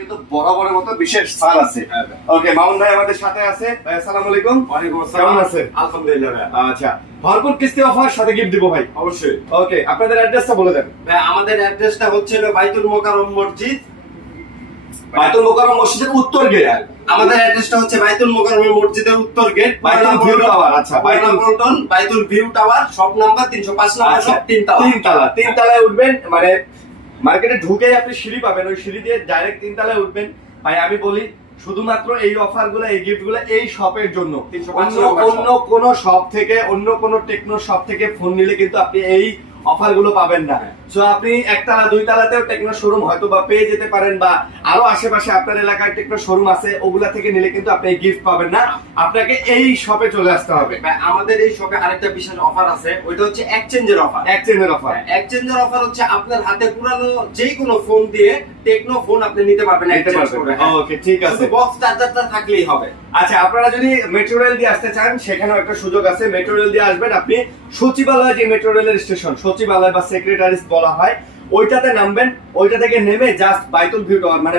কিন্তু বরাবরের মতো বিশেষ ছাড় আছে। ওকে, মামুন ভাই আমাদের সাথে আছে। ভাই আসসালামু আলাইকুম। ওয়ালাইকুম আসসালাম। কেমন আছেন? আলহামদুলিল্লাহ ভাই। আচ্ছা, ভরপুর কিস্তি অফার সাথে গিফট দিব ভাই। অবশ্যই ওকে, আপনাদের অ্যাড্রেসটা বলে দেন। ভাই, আমাদের অ্যাড্রেসটা হচ্ছে বাইতুল মোকাররম মসজিদ। বাইতুল মোকাররম মসজিদের উত্তর গেট। আমাদের অ্যাড্রেসটা হচ্ছে বাইতুল মোকাররম মসজিদের উত্তর গেট, বাইতুল ভিউ টাওয়ার। আচ্ছা, বাইতুল view tower, shop number 305 number, shop 3 তলা। তিন তলায় উঠবেন, মানে মার্কেটে ঢুকেই আপনি সিঁড়ি পাবেন, ওই সিঁড়ি দিয়ে ডাইরেক্ট 3 তলায় উঠবেন। ভাই আমি বলি শুধুমাত্র এই অফারগুলো, এই গিফটগুলো এই শপের জন্য। 305 অন্য কোন শপ থেকে, অন্য কোন টেকনো শপ থেকে ফোন নিলে কিন্তু আপনি এই অফার গুলো পাবেন না। সো আপনি একতলা দুই তলাতেও টেকনো শোরুম হয়তো বা পেয়ে যেতে পারেন, বা আরো আশেপাশে আপনার এলাকায় টেকনো শোরুম আছে, ওগুলা থেকে নিলে কিন্তু আপনি গিফট পাবেন না, আপনাকে এই শপে চলে আসতে হবে। ভাই, আমাদের এই শপে আরেকটা বিশেষ অফার আছে, ওইটা হচ্ছে এক্সচেঞ্জের অফার। এক্সচেঞ্জের অফার। এক্সচেঞ্জের অফার হচ্ছে আপনার হাতে পুরানো যে কোনো ফোন দিয়ে টেকনো ফোন আপনি নিতে পারবেন এক্সচেঞ্জ করে। ওকে, ঠিক আছে। শুধু বক্স চার্জারটা থাকলেই হবে। আচ্ছা, আপনারা যদি মেট্রো রেল দিয়ে আসতে চান, সেখানেও একটা সুযোগ আছে। মেট্রো রেল দিয়ে আসবেন আপনি, সচিবালয় যে মেট্রো রেলের স্টেশন, সচিবালয় বা সেক্রেটারিস বলা হয়, ওইটাতে নামবেন। ওইটা থেকে নেমে জাস্ট বাইতুল ভিউ টাওয়ার, মানে